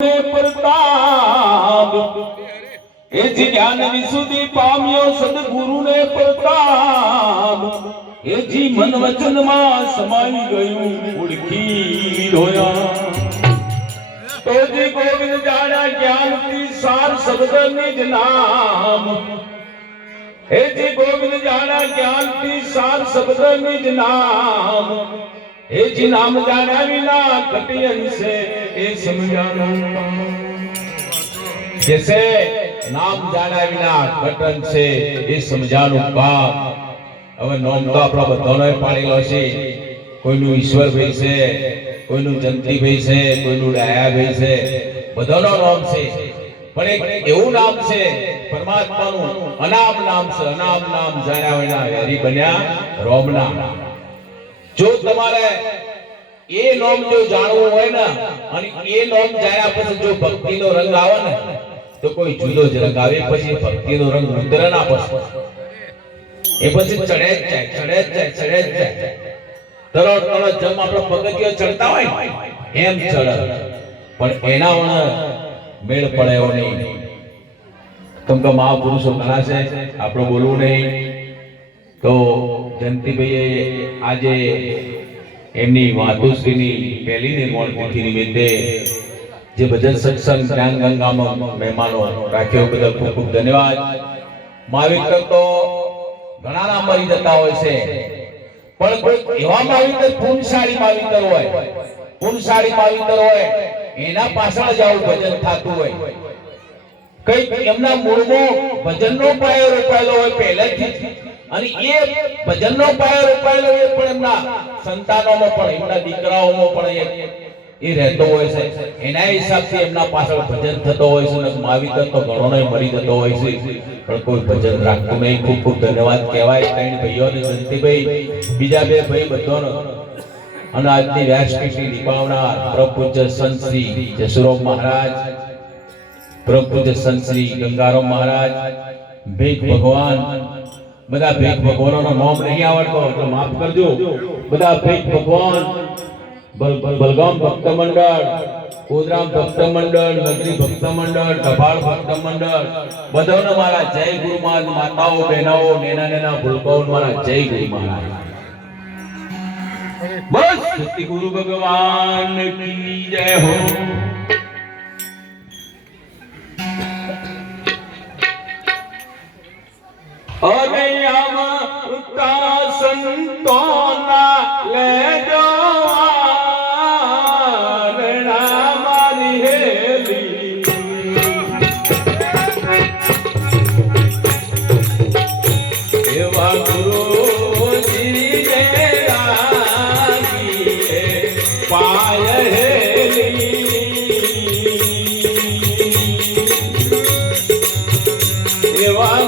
प्रताप एजी ज्ञान विशुद्धि पाम्यो सदगुरु ने प्रताप एजी मन वचन मां समाई गયું उड़की रोया तो जी गोविंद जाना ज्ञान की सार शब्द निज नाम एजी गोविंद जाना ज्ञान की सार शब्द निज नाम एजी नाम जाना विना कटियन से ए समझाना जैसे नाम जाना विना कटन से ए समझानु बाप હવે નામ તો આપણો બધાનો પાડેલો છે કોઈનું ઈશ્વરભાઈ છે કોઈનું જંતીભાઈ છે કોઈનું ડાયાભાઈ છે બધાનો નામ છે પણ એક એવું નામ છે પરમાત્માનું અનામ નામ છે અનામ નામ જાણ્યા વિના હરી બન્યા રોમના જો તમારે એ નામ જો જાણવું હોય ને અને એ નામ જાણ્યા પછી જો ભક્તિનો રંગ આવે ને તો કોઈ જુદો જ રંગ આવે પછી ભક્તિનો રંગ ઉતરે ના પછી એ પછી ચડે જ જાય તરત જેમ આપણો પગથિયો ચડતા હોય એમ ચડે પણ એના વણ મેળ પડે એવો નહીં કેમ કે મહાપુરુષો ઘણા છે આપણે બોલવું નહીં તો જયંતિભાઈએ આજે એમની માતુશ્રીની પહેલી નિર્માણ તિથિ નિમિત્તે જે ભજન સત્સંગ જ્ઞાન ગંગામાં મહેમાનો રાખ્યો બદલ ખૂબ ખૂબ ધન્યવાદ. માવિત્ર તો ઘણાના મરી જતા હોય છે પણ કોઈ એવા માવિત્ર પુણ્યશાળી માવિત્ર હોય એના પાછળ જ આવું ભજન થતું હોય કઈ એમના મૂળમાં ભજનનો પાયો રોપાયેલો હોય પહેલેથી અને એ ભજનનો પાયો રોપાયેલો એ પણ એમના સંતાનોમાં પણ એમના દીકરાઓમાં પણ એ રહેતો હોય છે એના હિસાબથી એમના પાછળ ભજન થતો હોય છે અને માવિતર તો ઘણોનો મરી જતો હોય છે પણ કોઈ ભજન રાખતું નહીં. ખૂબ ખૂબ ધન્યવાદ કહેવાય ત્રણ ભાઈઓને જયંતિભાઈ બીજા બે ભાઈ બધાનો અને આજની વ્યાસપીઠની નિભાવનાર પ્રભુ પૂજ્ય સંત શ્રી જસુરામ મહારાજ પ્રભુ પૂજ્ય સંત શ્રી ગંગારામ મહારાજ ભીખ ભગવાન બધા ભીખ ભગવાનોનો નામ નહીં આવડતો એટલે માફ કરજો બધા ભીખ ભગવાન બલગામ ભક્ત મંડળ કોદરામ ભક્ત મંડળ નગરી ભક્ત મંડળ ઢબાળ ભક્ત મંડળ બધાને મારા જય ગુરુ માતાઓ બહેનાઓ નેના ભૂલકાઓ મારા જય ગુરુ મહારાજ. બસ સતી ગુરુ ભગવાન કી જય હો. અરે આવતા સંતોના લેજો આરણા મારી હેલી એવા ગુરુજી ને રાખીએ પાય હેલી એવા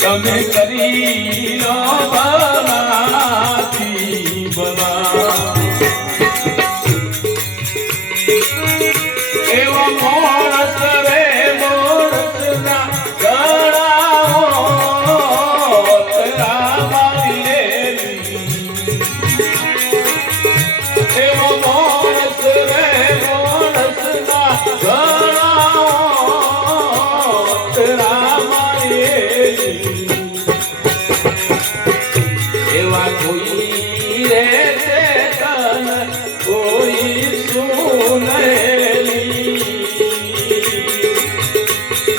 તમે કરી લો બનાથી બના માણસ રે માણસના ગણાવો તરા મારી એવો માણસ રે માણસના ગણાવો તરા મારી એવા કોઈ રે ચેતન કોઈ સુનેલી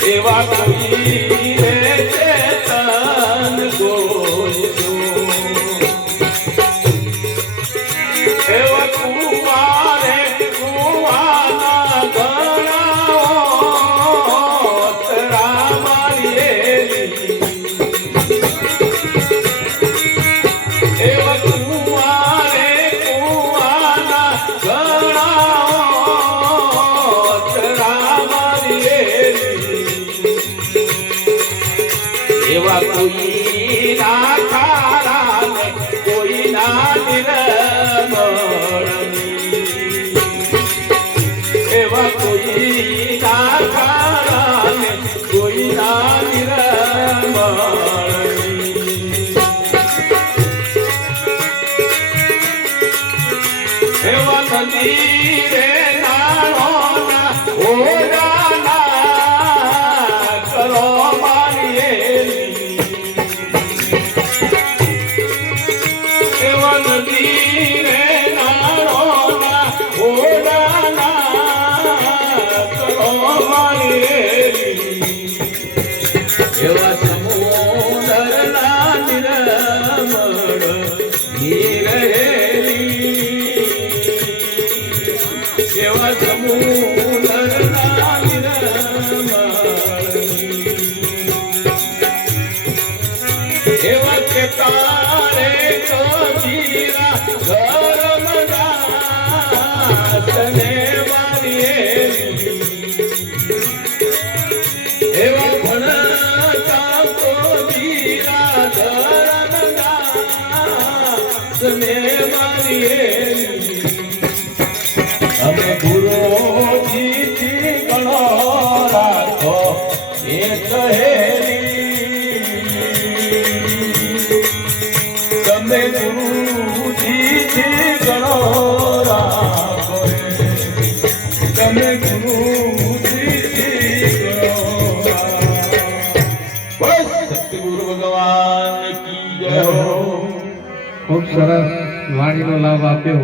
એવા કોઈ રે ચેતન કોઈ એવા કુવારે કુવાના ગણાવો તરા મારી એવા કુવારે કુવાના ગણાવો તરા મારી એવા કોઈ ના ખારા ને કોઈ ના નિરમળની એવા કોઈ ના ખારા ને કોઈ ના નિરમળની એવા નદી રે નાળોના ઓડાના કરો મારી એવા નદી રે નાળોના ઓડાના કરો મારી એવા સમુદ્રના નિરમળ નીરેલી એવા સમુદ્રના નિરમળની એવા કે તારે કબીરા ધર્મદાસને મારી એવા ભણતા કબીરા ધર્મદાસને મારી અમે ગુરુજીથી ગણો રાખો એ કહેલી તમે ગુરુજીથી ગણો રાખો તમે ગુરુજીથી ગણો બસ સતગુરુ ભગવાન કી જય હો. ખૂબ સરસ વાણીનો લાભ આપ્યો.